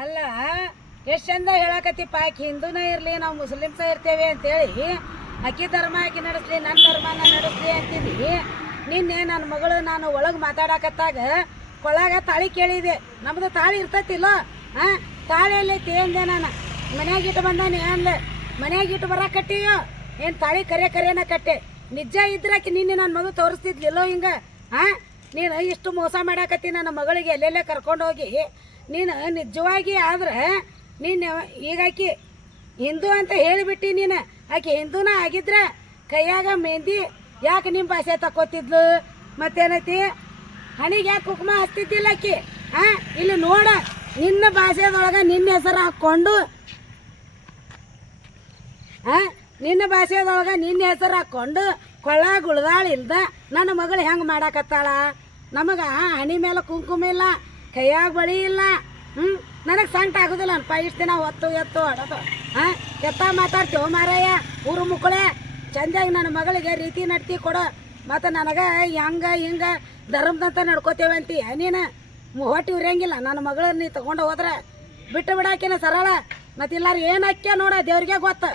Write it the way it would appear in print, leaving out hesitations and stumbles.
ಅಲ್ಲ ಎಷ್ಟು ಚಂದ ಹೇಳಕತ್ತಿಪ್ಪ, ಆಕಿ ಹಿಂದೂನೇ ಇರಲಿ ನಾವು ಮುಸ್ಲಿಮ್ಸ ಇರ್ತೇವೆ ಅಂತೇಳಿ ಅಕ್ಕಿ ಧರ್ಮ ಆಕಿ ನಡೆಸ್ಲಿ ನನ್ನ ಧರ್ಮನ ನಡೆಸ್ಲಿ ಅಂತಿದ್ದಿ. ನಿನ್ನೆ ನನ್ನ ಮಗಳು ನಾನು ಒಳಗೆ ಮಾತಾಡಕತ್ತಾಗ ಕೊಳಾಗ ತಾಳಿ ಕೇಳಿದೆ. ನಮ್ದು ತಾಳಿ ಇರ್ತತಿಲ್ಲೋ, ಹಾಂ ತಾಳಿ ಎಲ್ಲೈತಿ ಅಂದೆ. ನಾನು ಮನ್ಯಾಗ ಇಟ್ಟು ಬಂದಾನೆ ಅಂದೆ. ಮನ್ಯಾಗ ಇಟ್ಟು ಬರಕಟ್ಟಿಯೋ ಏನು ತಾಳಿ ಕರೆನ ಕಟ್ಟೆ. ನಿಜ ಇದ್ರಾಕಿ ನಿನ್ನೆ ನನ್ನ ಮಗು ತೋರಿಸ್ತಿದ್ಲಿಲ್ಲೋ ಹಿಂಗೆ. ಹಾಂ ನೀನು ಇಷ್ಟು ಮೋಸ ಮಾಡಾಕತ್ತಿ ನನ್ನ ಮಗಳಿಗೆ ಎಲ್ಲೆಲ್ಲೇ ಕರ್ಕೊಂಡೋಗಿ. ನೀನು ನಿಜವಾಗಿ ಆದ್ರೆ ನೀನು ಈಗ ಆಕಿ ಹಿಂದೂ ಅಂತ ಹೇಳಿಬಿಟ್ಟು ನೀನು ಆಕೆ ಹಿಂದೂನ ಆಗಿದ್ರೆ ಕೈಯಾಗ ಮೆಹಂದಿ ಯಾಕೆ ನಿಮ್ಮ ಭಾಷೆ ತಕೋತಿದ್ಲು? ಮತ್ತೇನೈತಿ ಹಣಿಗೆ ಯಾಕೆ ಕುಕ್ಮ ಹಚ್ತಿದ್ದಿಲ್ಲ ಆಕಿ? ಹಾಂ ಇಲ್ಲಿ ನೋಡ, ನಿನ್ನ ಭಾಷೆದೊಳಗೆ ನಿನ್ನ ಹೆಸರು ಹಾಕ್ಕೊಂಡು, ಹಾಂ ನಿನ್ನ ಭಾಷೆದೊಳಗೆ ನಿನ್ನ ಹೆಸರು ಹಾಕ್ಕೊಂಡು ಕೊಳ್ಳ ಗುಳ್ದಾಳ ಇಲ್ದ ನನ್ನ ಮಗಳು ಹೆಂಗೆ ಮಾಡಾಕತ್ತಾಳ? ನಮಗೆ ಹಣಿ ಮೇಲೆ ಕುಂಕುಮ ಇಲ್ಲ, ಕೈಯಾಗ ಬಳಿ ಇಲ್ಲ. ನನಗೆ ಸಂಕಟ ಆಗೋದಿಲ್ಲ ಅನ್ಪ ಇಷ್ಟು ದಿನ ಹೊತ್ತು ಎತ್ತು ಹೊಡೋದು. ಹಾಂ ಕೆತ್ತ ಮಾತಾಡ್ತೀವಿ ಮಾರಾಯ ಊರು ಮುಕ್ಕಳೆ. ಚಂದಾಗಿ ನನ್ನ ಮಗಳಿಗೆ ರೀತಿ ನಡ್ತಿ ಕೊಡು. ಮತ್ತು ನನಗೆ ಹೆಂಗೆ ಹಿಂಗೆ ಧರ್ಮದಂತ ನಡ್ಕೋತೇವೆ ಅಂತೀಯ ನೀನು. ಹೊಟ್ಟೆ ಉರಿಯಂಗಿಲ್ಲ ನನ್ನ ಮಗಳನ್ನ ನೀ ತೊಗೊಂಡು ಹೋದ್ರೆ ಬಿಟ್ಟು ಬಿಡಾಕಿನ ಸರಳ. ಮತ್ತು ಎಲ್ಲಾರು ಏನು ಹಾಕ್ಯ ನೋಡ ದೇವ್ರಿಗೆ ಗೊತ್ತು.